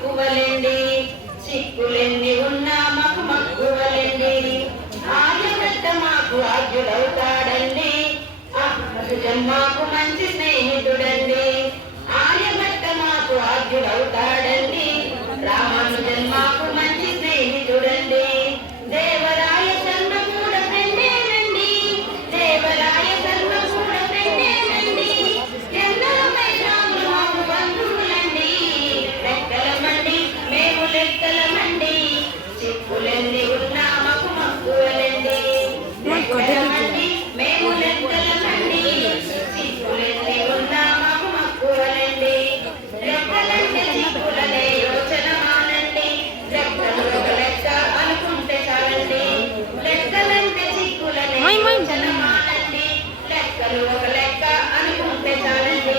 మక్కువలేండి చిక్కులెన్ని ఉన్నా మాకు మక్కువలేండి ఆర్యభట్ట మాకు ఆద్యుడవుతాడండి మాకు మంచి స్నేహితుడండి ఆర్యభట్ట మాకు ఆద్యుడవుతాడండి రామానుజన్ మాకు మంచి స్నేహితుడండి దేవరాయ శర్మ కూడా ఫ్రెండేనండి దేవరాయ శర్మ కూడా ఫ్రెండేనండి ఎందరమై రాములు మాకు బంధువులండి లెక్కలమండి మేము లెక్కలమండి చిక్కులెన్ని ఉన్నా మాకు మక్కువలండి లెక్కలమండి మేము లెక్కలమండి చిక్కులెన్ని ఉన్నా మాకు మక్కువలండి లెక్కలంటే చిక్కులనే యోచన మానండి లెక్కలు ఒక లెక్క అనుకుంటే చాలండి లెక్కలంటే చిక్కులనే యోచన మానండి లెక్కలు ఒక లెక్క అనుకుంటే చాలండి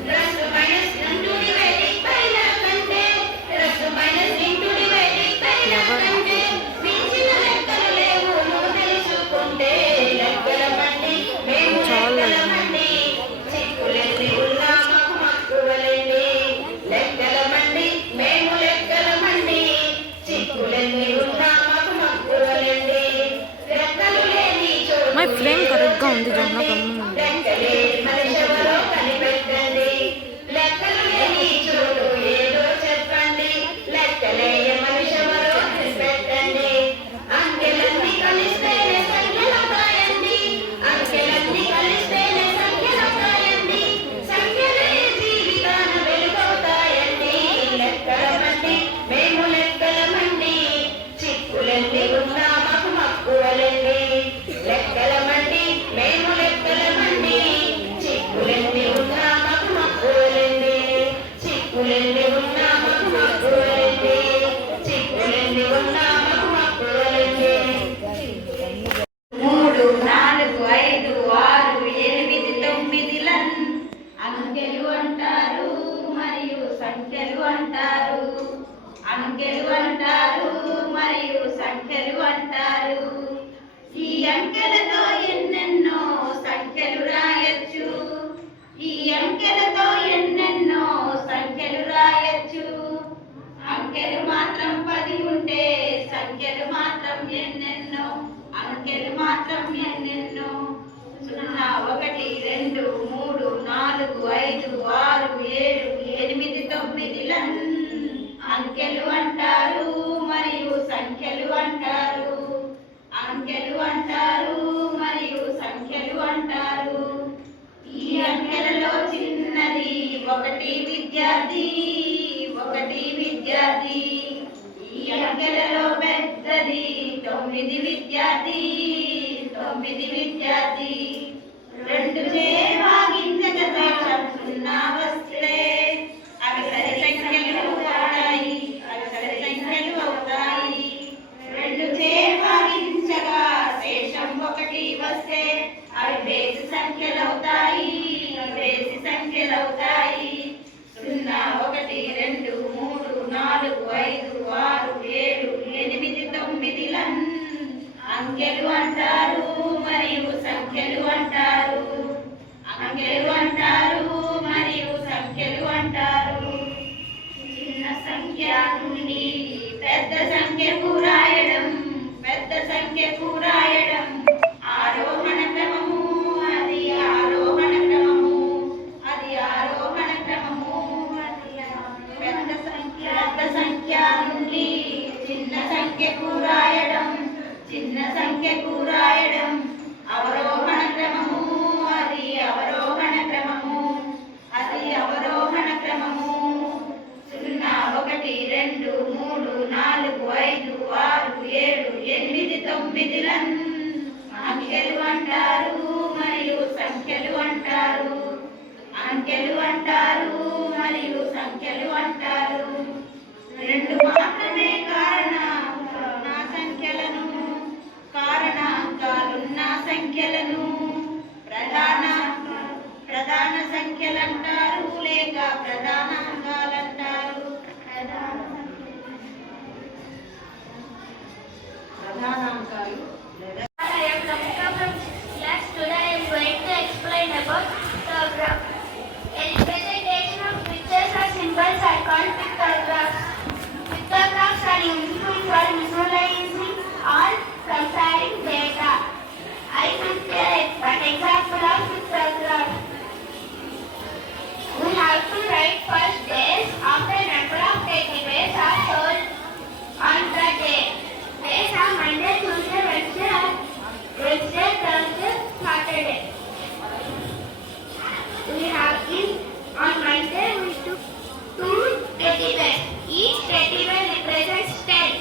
ప్లస్ మైనస్ ఇంటూ డివైడింగ్ పైన కంటే ప్లస్ మైనస్ ఇంటూ డివైడింగ్ పైన కంటే మించిన లెక్కలు లేవు నువ్వు తెలుసుకుంటే లెక్కలమండి మేము లెక్కలమండి చిక్కులెన్ని ఉన్నా మాకు మక్కువలండి లెక్కలమండి మేము లెక్కలమండి చిక్కులెన్ని ఉన్నా మాకు మక్కువలండి లెక్కలు లేని చోటు మై ఫ్రేమ్ కరెక్ట్గా ఉంది జొన్న గమ్ము లెక్కలే మనిషెవరో కనిపెట్టండి లెక్కలు లేని చోటు ఏదో చెప్పండి లెక్కలేయ మనిషెవరో కనిపెట్టండి అంకెలన్నీ కలిస్తేనే సంఖ్యలవుతాయండి అంకెలన్నీ కలిస్తేనే సంఖ్యలవుతాయండి సంఖ్యలే జీవితాన వెలుగవుతాయండి లెక్కలమండి మేము లెక్కలమండి చిక్కులెన్ని ఉన్నా మాకు మక్కువలండి లెక్కలమండి మేము లెక్కలమండి చిక్కులెన్ని ఉన్నా మాకు మక్కువలండి చిక్కులెన్ని ఉన్నా మాకు మక్కువలండి చిక్కులెన్ని ఉన్నా మాకు మక్కువలండి 3 4 5 6 8 9 అంకెలు అంటారు మరియు సంఖ్యలు అంటారు అంకెలు అంటారు మరియు సంఖ్యలు అంటారు ఈ అంకెలతో ఎన్నెన్నో సంఖ్యలు రాయొచ్చు ఈ అంకెలతో ఎన్నెన్నో సంఖ్యలు రాయొచ్చు అంకెలు మాత్రం 10 ఉంటే సంఖ్యలు మాత్రం ఎన్నెన్నో అంకెలు మాత్రం ఎన్నెన్నో 0 1 2 3 4 5 6 7 8 9 అంకెలు అంటారు మరియు సంఖ్యలు అంటారు అంకెలు అంటారు మరియు సంఖ్యలు అంటారు ఈ అంకెలలో చిన్నది 1 విద్యార్థి 1 విద్యార్థి ఈ అంకెలలో పెద్దది 9 విద్యార్థి 9 విద్యార్థి 2 చే భాగించక శేషం 0 వస్తే అవి సరి సంఖ్యలు అవుతాయి అవి సరి సంఖ్యలు అవుతాయి 2 చే భాగించగా శేషం 1 వస్తే అవి బేసి సంఖ్యలు అవుతాయి బేసి సంఖ్యలు అవుతాయి 0 1 2 3 4 5 6 7 8 9 అంకెలు అంటారు మరియు సంఖ్యలు అంటారు అంకెలు అంటారు మరియు సంఖ్యలు అంటారు చిన్న సంఖ్య నుండి పెద్ద సంఖ్యకు రాయడం పెద్ద సంఖ్యకు రాయడం ఆరోహణ క్రమము అది ఆరోహణ క్రమము అది ఆరోహణ క్రమము పెద్ద సంఖ్య నుండి చిన్న సంఖ్యకు రాయడం చిన్న సంఖ్యకు రాయడం అవరోహణ క్రమము అది అవరోహణ క్రమము అది అవరోహణ క్రమము 0 1 2 3 4 5 6 7 8 9 అంకెలు అంటారు మరియు సంఖ్యలు అంటారు అంకెలు అంటారు మరియు సంఖ్యలు అంటారు 2 మాత్రమే కారణాలున్న సంఖ్యలను కారణాంకాలున్న సంఖ్యలను ప్రధాన సంఖ్యలంటారు లేక ప్రధానాంకాలంటారు ప్రధానాంకాలు Today I am going to explain about the representation of pictures or symbols are called pictographs. Each teddy bear represents 10.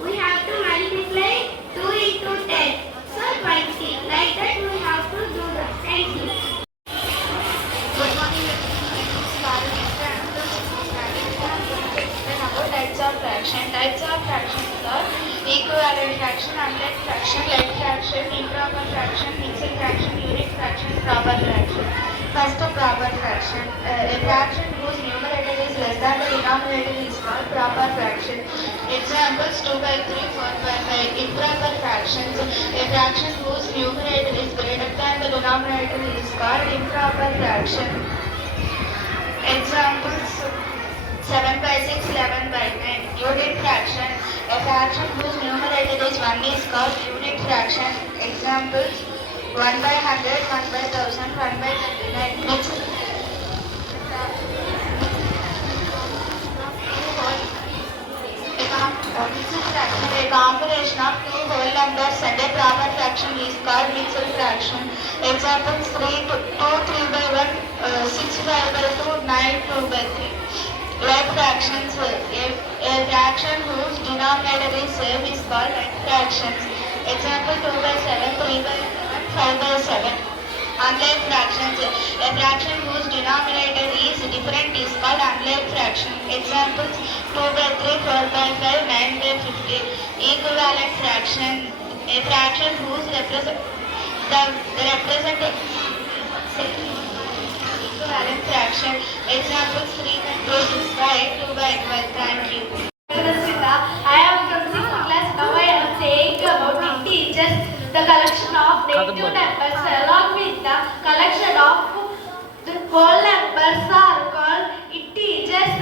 We have to multiply 2 into 10. So 20. Like that we have to do that. Thank you. Good morning. About types of fraction. Types of fractions are equivalent fraction, unlike fraction, like fraction, improper fraction, mixed fraction, unit fraction, proper fraction. First, proper fraction. A fraction whose numerator is less than the denominator is called proper fraction. Examples 2 by 3, 4 by 5. Improper fractions. A fraction whose numerator is greater than the denominator is called improper fraction. Examples 7 by 6, 11 by 9. Unit fraction. A fraction whose numerator is 1 is called unit fraction. Examples 1 by 100, 1 by 1000, 1 by 29. Mixed fraction. A combination of two whole numbers and a proper fraction is called mixed fraction. Examples 2, 3 by 1, 6, 5 by 2, 9, 2 by 3. Like fractions, a fraction whose denominator is same is called like fractions. Example 2 by 7, 3 by 7, 5 by 7. Unlike fractions, a fraction whose denominator is different is called unlike fraction. Examples 2 by 3, 4 by 5, 9 by 50. Equivalent fraction, a fraction whose represent equivalent fraction. Examples 3 by 6 by 2 by 12. Thank you. I am from 6th class. Now I am saying about integers, the collection of negative numbers along with the collection of the whole numbers are called integers.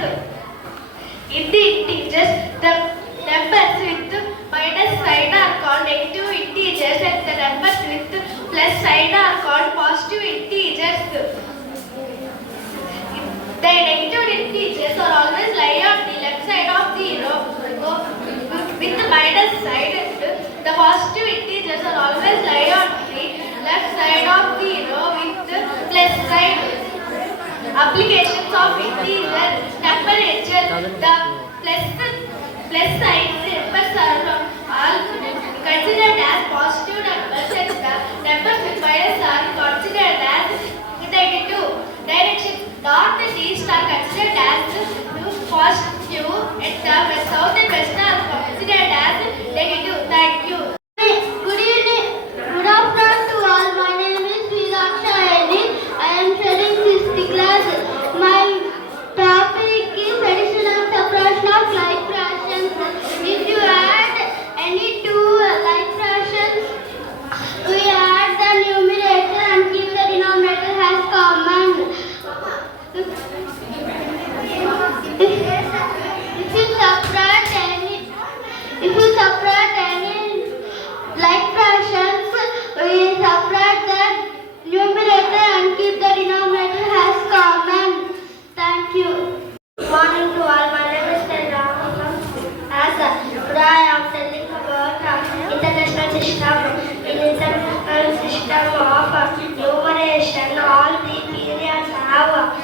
In the integers, the numbers with minus sign are called negative integers and the numbers with plus sign are called positive integers. The negative integers are always lie on the left side of the row with the minus side, and the positive integers are always lie on the left side of the row with the plus side. Applications of integer numerature. The plus sign numbers are all considered as positive numbers and the numbers with minus are considered as negative. Direction. North and east are considered as positive and the south and west are considered as negative. Thank you. Good evening. Good afternoon to all. My name is Srilaksha Edi. I am studying 6th class. My topic is addition and subtraction of like fractions. If you add any two like fractions, we add the numerator and keep the denominator as common. If you subtract any like fractions, we subtract the numerator and keep the denominator as common. Thank you. Good morning to all. My name is Ram. Today I am telling about international system. In international system of numeration, all the periods have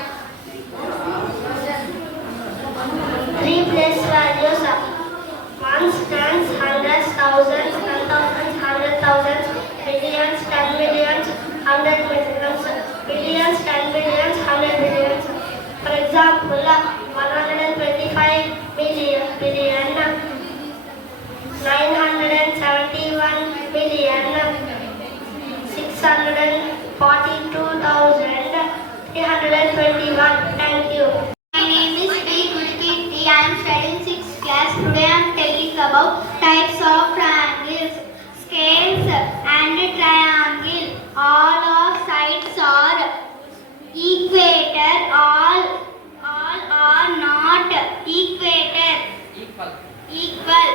3 place values: ones, tens, hundreds, thousands, 10,000s, 100,000s, millions, 10 millions, 100 millions, billions, 10 billions, 100 billions. For example, 125 billion, 971 billion, 642,321. Thank you. My name is Sri Gurukirti. I am studying 6th class. Today I am telling about types of triangles, scales and triangle. All of sides are equator. All are not equator. Equal.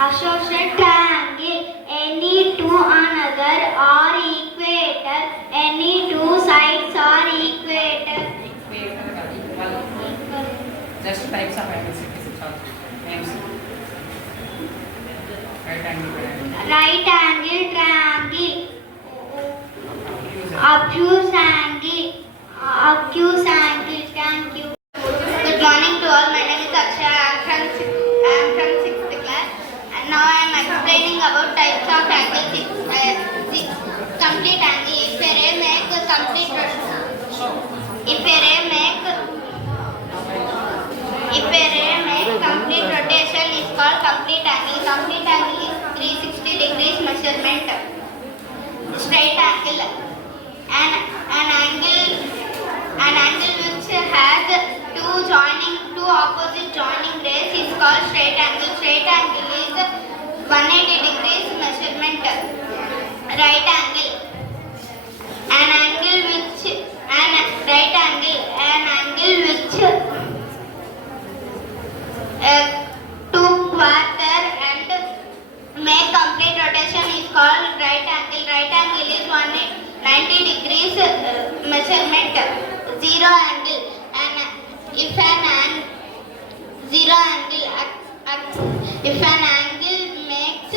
Associate triangle. Any two another are equator. Any two sides are equator. Just types of angles. Names. Right angle triangle. Right angle triangle. Use Accuse angle. Accuse angle. Thank you. Good morning to all. My name is Akshay. I am from 6th class. And now I am explaining about types of angles. Complete angle. If a ray make complete rotation is called complete angle. Complete angle is 360 degrees measurement. Straight angle. An angle which has two opposite joining rays is called straight angle. Straight angle is 180 degrees measurement. Right angle. An angle which two quarter and make complete rotation is called right angle. Right angle is 190 degrees measurement. Zero angle. And if an angle makes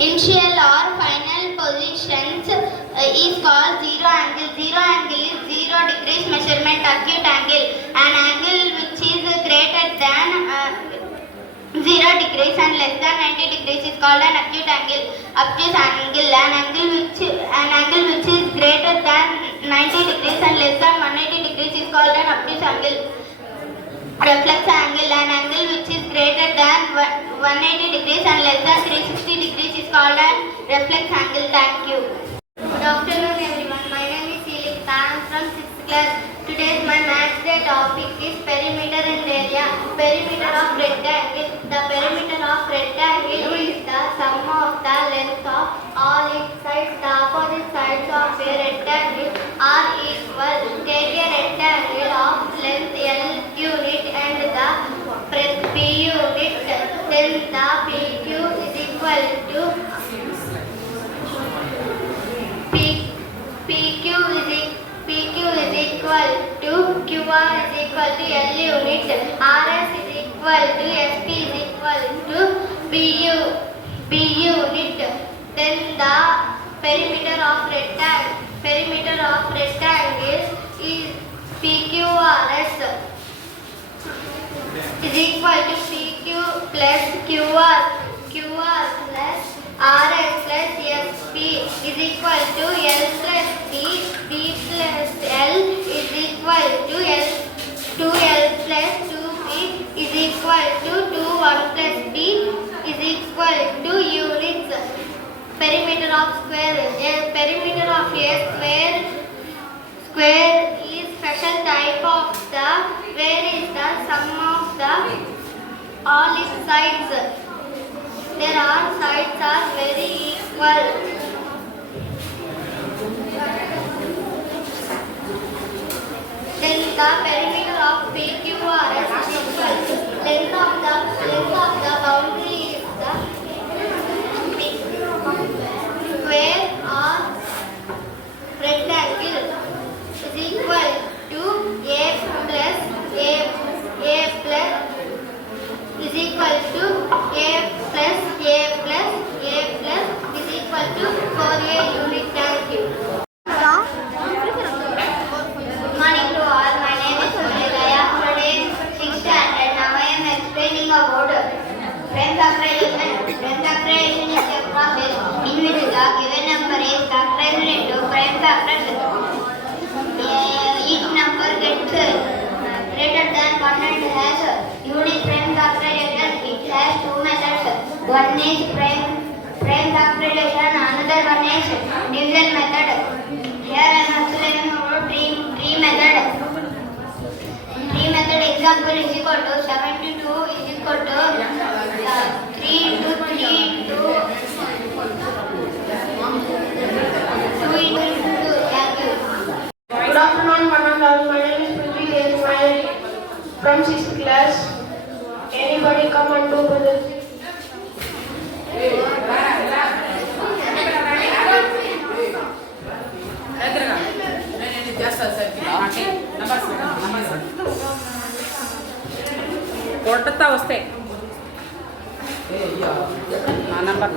initial or final positions is called zero angle. Zero angle is 0 degrees measurement. Acute angle. An angle which is greater than 0 degrees and less than 90 degrees is called an acute angle. Obtuse angle. An angle which is greater than 90 degrees and less than 180 degrees is called an obtuse angle. Reflex angle. An angle which is greater than 180 degrees and less than 360 degrees is called an reflex angle. Thank you. Good afternoon everyone. My name is Silip. I am from 6th class. Today's my maths day topic is perimeter and area. Perimeter of rectangle. The perimeter of rectangle is the sum of the length of all its sides. The opposite sides of a rectangle are equal. Take a rectangle of length L unit and the breadth P unit. Then the PQ is equal to PQ is equal to QR is equal to L unit. RS is equal to SP is equal to B unit. Then the perimeter of rectangle is PQRS is equal to PQ plus QR plus RS plus SP is equal to L plus D plus L is equal to 2L plus 2P is equal to 1 plus B is equal to units. Perimeter of square. A perimeter of a square is special type of the where is the sum of the all its sides. There are sides are very equal. Then the perimeter of PQRS is equal to length of the boundary is the square or rectangle is equal to A plus is equal to A plus is equal to 4A unit. Thank you. Good morning to all. My name is Sunil. I am today 6th standard. Now I am explaining about frame factorization. Frame factorization is a process in which the given number is factorized into prime factors. Each number gets greater than 1 and has unique prime factorization. It has two methods. One is prime factorization, another one is division method. Here I am explaining about tree method. Tree method example is equal to 72 is equal to 3 into 3 into 2 into 2. Thank you. Good afternoon, Manandal. My name is Prithvi Desmai from 6th class. Anybody come and do puzzles? కొడతా వస్తే నా number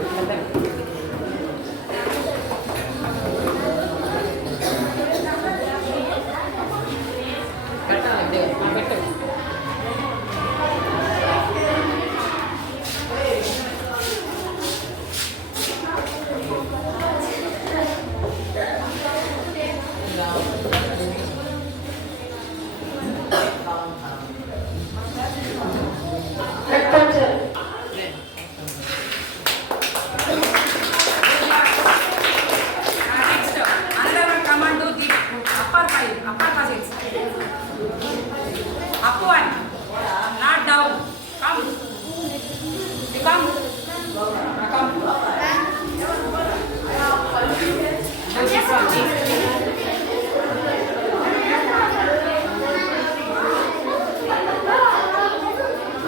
Rectangle. Next, another one come and do the upper passage. Up one, not down. Come. You come. Come. Do this one.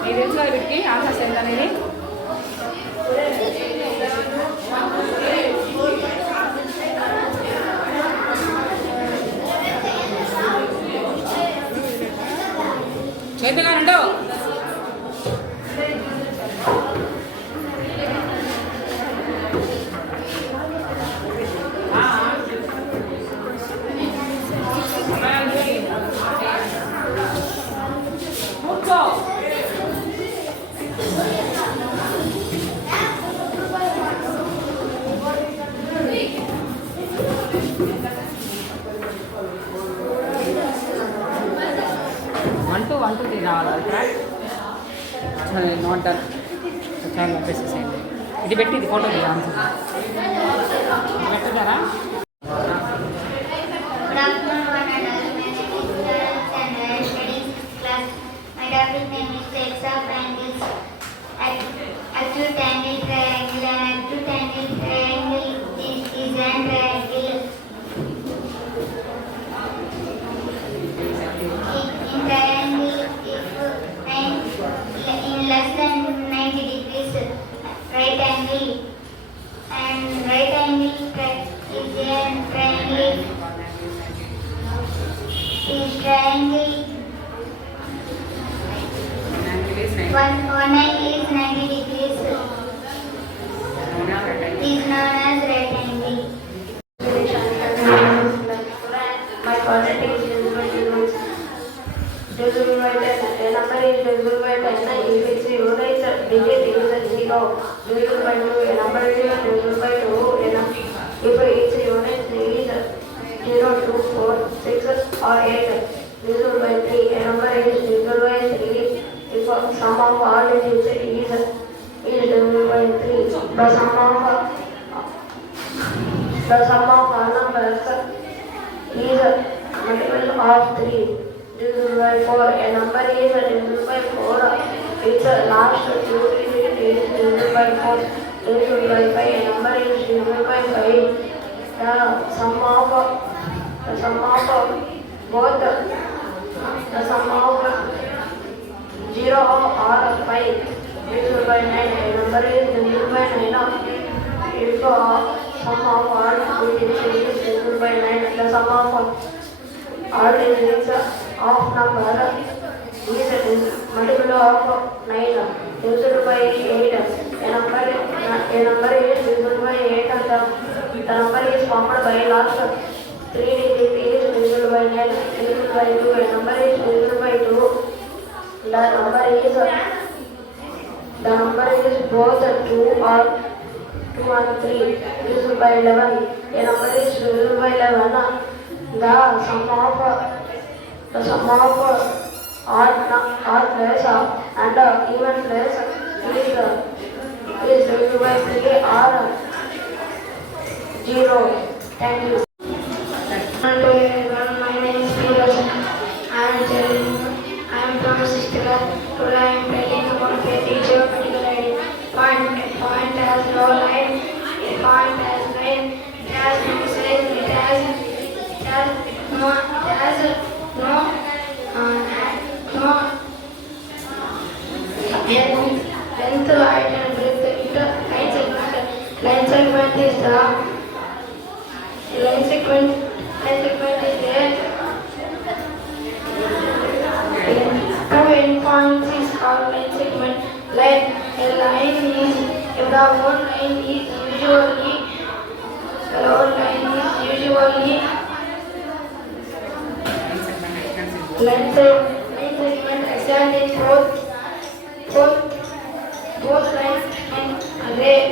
ఈ తెలుసుగా వీటికి answers ఏంటనేది చేతుగా ఉండవు కూర్చో 1 2 3 రావాలి సరే నోట్ డన్ చాలా వచ్చేసేయండి ఇది పెట్టి ఇది ఫోటో ఆన్సర్ పెట్టారా Good afternoon, one and all. My name is Clarence and I am studying class. My topic name is legs of angles. Acute angle triangle and acute angle triangle is an triangle. In triangle, if in less than 90 degrees, right angle and right angle is a triangle. Is triangle one angle is 90 degrees is known as right angle. My contact is divisible by 10. A number is divisible by 10 if its unit digit is 0. Divisible by 2. A number is divisible by 2. If its unit is 0, 2, 4, 6 or 8. Divisible by 3. A number is divisible by 3 if sum of all digits is divisible by 3. The sum of all numbers is multiple of 3. Divisible by 4. A number is divisible by 4. Its last two digits is divisible by 4. Divisible by 5. A number is divisible by 5. The sum of both the sum of 0 or 5 divisible by 9. A number is divisible by 9. If sum of all digits is divisible by 9, the sum of all digits of number is multiple of 9 divisible by 8. A number is divisible by 8 and the number is formed by last 3 digits is divisible by 9. Divisible by 2. A number is divisible by 2. The number is both 2 and 3 divisible by 11. A number is divisible by 11. The sum of odd place and even place is divisible by 3 or 0. Thank you. Hello everyone, my name is Neeraj. I am from 6th class. Today I am telling about a geometrical idea. Point has no line. A point has line. It has no size. It has no length, height and breadth. Line segment is there. Two endpoints is called line segment. A line is if the whole line is usually line segment extend in both lines and array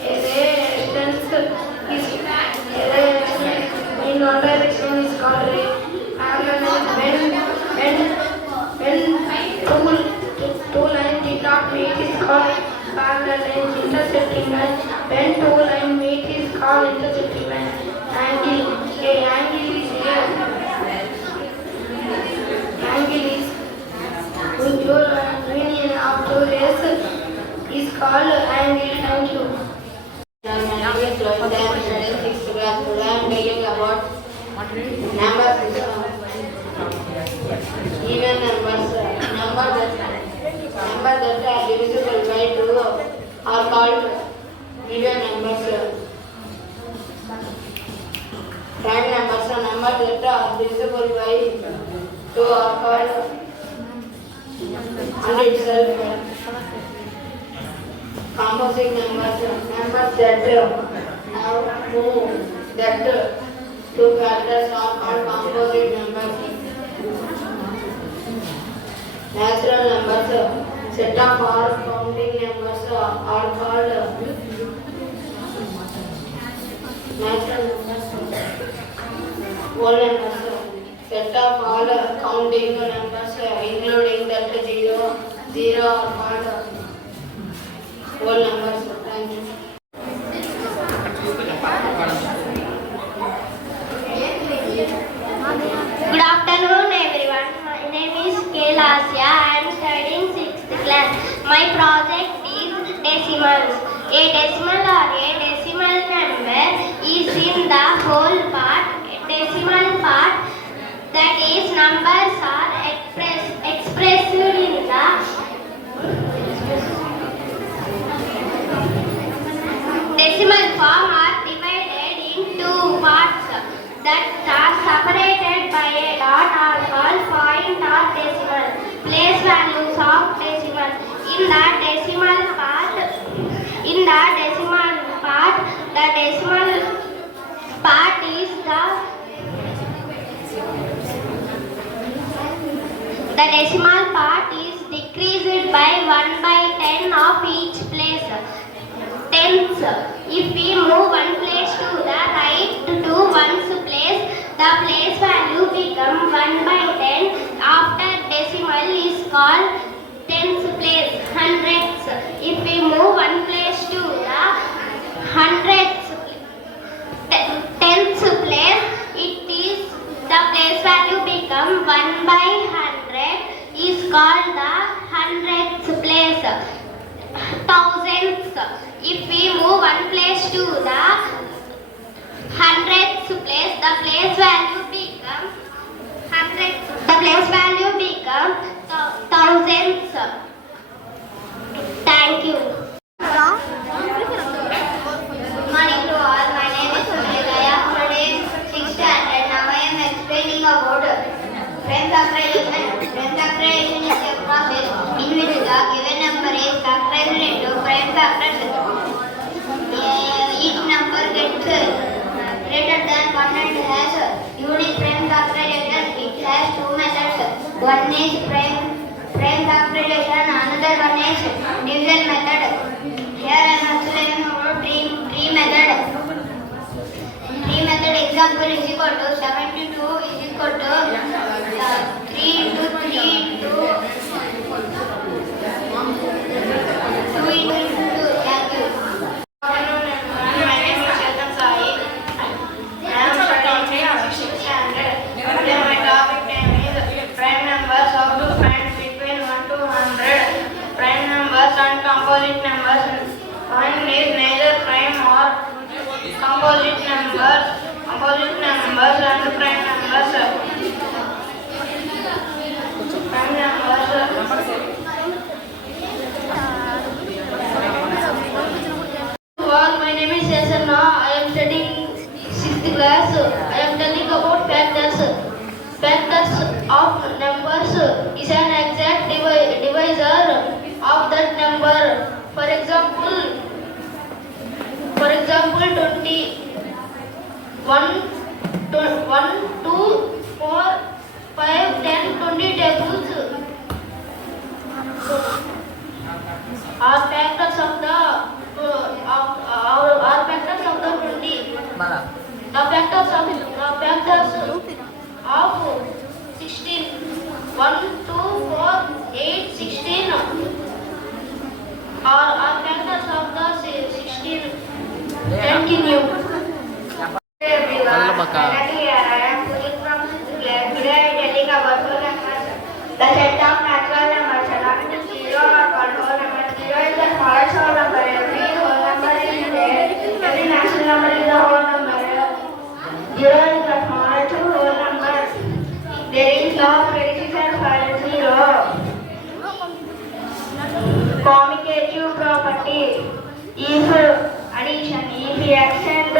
distance is in one direction is called parallel lines. When two lines did not meet is called parallel lines. Intersecting lines. When two lines meet is called intersecting lines. Angle is union of two rays is called angle. Thank you. My name is Lois. I am studying 6th class. Today I am telling about number system. Even numbers that are divisible by 2 are called even numbers. Prime numbers are numbers that are divisible by 2 are called and itself. Composite numbers that have moved that two factors are called composite numbers. Natural numbers, set of all counting numbers are called natural numbers. Whole numbers, set of all counting numbers including that 0 are called whole numbers. Thank you. Good afternoon, everyone. My name is Kailasya. I am studying 6th class. My project is decimals. A decimal or a decimal number is in the whole part. Decimal part, that is, numbers are expressed in the decimal form are divided into parts that are separated by a dot are called point or decimal. Place values of decimal. In the decimal part, the decimal part is the decimal part is decreased by 1/10 of each place. Tenths. If we move one place to the right to one's place, the place value becomes 1/10. After decimal is called tenths place. Hundredths. If we move one place to the hundredths, tenths place, it is the place value become 1/100 is called the hundredths place. Thousandths. If we move one place to the hundredths place, the place value becomes hundredths. The place value becomes thousandths. Thank you. Good morning to all. My name is Sunil. I am studying 6th standard. Now I am explaining about frame factorization. Frame factorization is a process in which the given number is factorized into prime factors. Each number gets greater than 1 and has unique prime factorization. It has two methods. One is prime factorization, another one is division method. Here I am explaining about tree method. Tree method example is equal to 72 is equal to 3 into 3 into 2 into 2. Thank you. My name is Chetan Sai. I am studying 6th standard. Today my topic name is prime numbers. How to find between 1 to 100 prime numbers and composite numbers. One is neither prime or composite numbers and prime numbers. Prime numbers. Well, my name is Yasana. I am studying 6th class. I am telling about factors. Factors of numbers is an exact divisor of that number. For example, 20. 1, 2, 4, 5, 10, 20 tables are factors of the 20. The factors continue. Hello, Baka. Finally, I am Puneet from 6th class. Today I am telling about whole numbers. The set of natural numbers belong to 0 are called whole numbers. 0 is the smallest whole number. Every whole number is there. Every natural number is a whole number. 0 is the smallest whole number. There is no predecessor for 0. Commutative property. If addition, if x and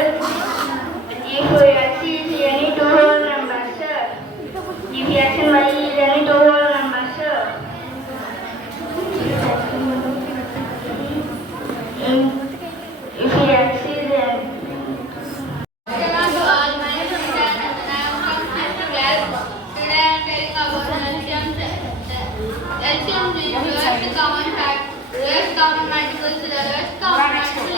if x is any two whole numbers, if x and y is any two whole numbers, if x is Hello to all, my name is Siddharth and I am from 6th class. Today I am telling about LCM. LCM is lowest common fact, lowest common multiple, the lowest common multiple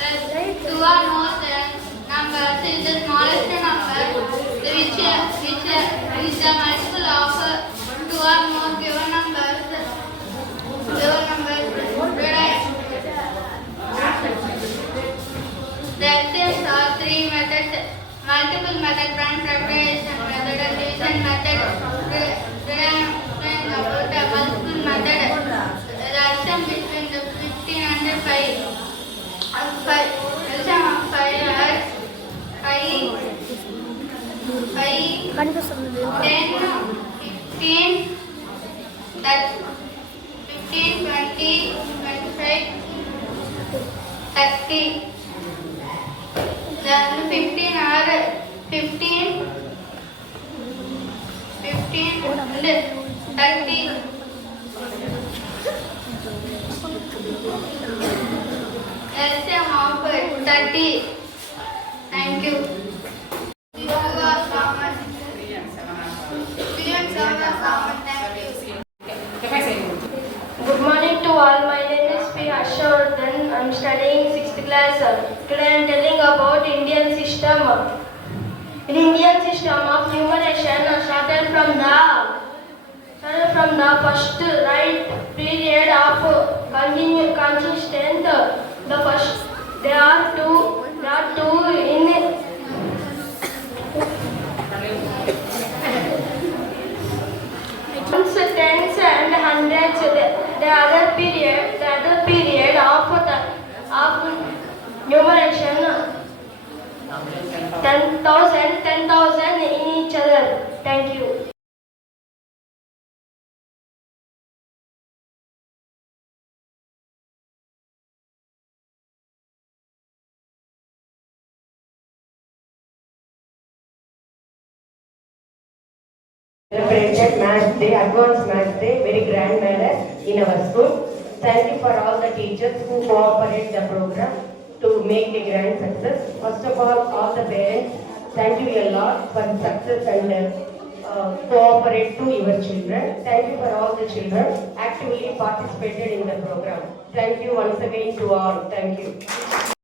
is 2 or more numbers is the smallest number which is the multiple of 2 or more given numbers. The LCMs are 3 methods: multiple method, prime factorization method, and division method. Explain about the multiple method. The LCM between the 15 and 5. LCM of 5 is 5, 10, 15, 20, 25, 30. Then 15 are 15 and 30. LCM of 30. Thank you. Good morning to all. My name is P. Harshavardhan. I am studying 6th class. Today I am telling about Indian system. In Indian system of numeration started from the first right period of consistent. The first there are two in tens and hundreds. The other period of numeration 10,000 in each other. Thank you. Celebrated Maths Day, Advanced Maths Day, very grand manner in our school. Thank you for all the teachers who cooperate the program to make a grand success. First of all the parents, thank you a lot for success and cooperate to your children. Thank you for all the children actively participated in the program. Thank you once again to all. Thank you.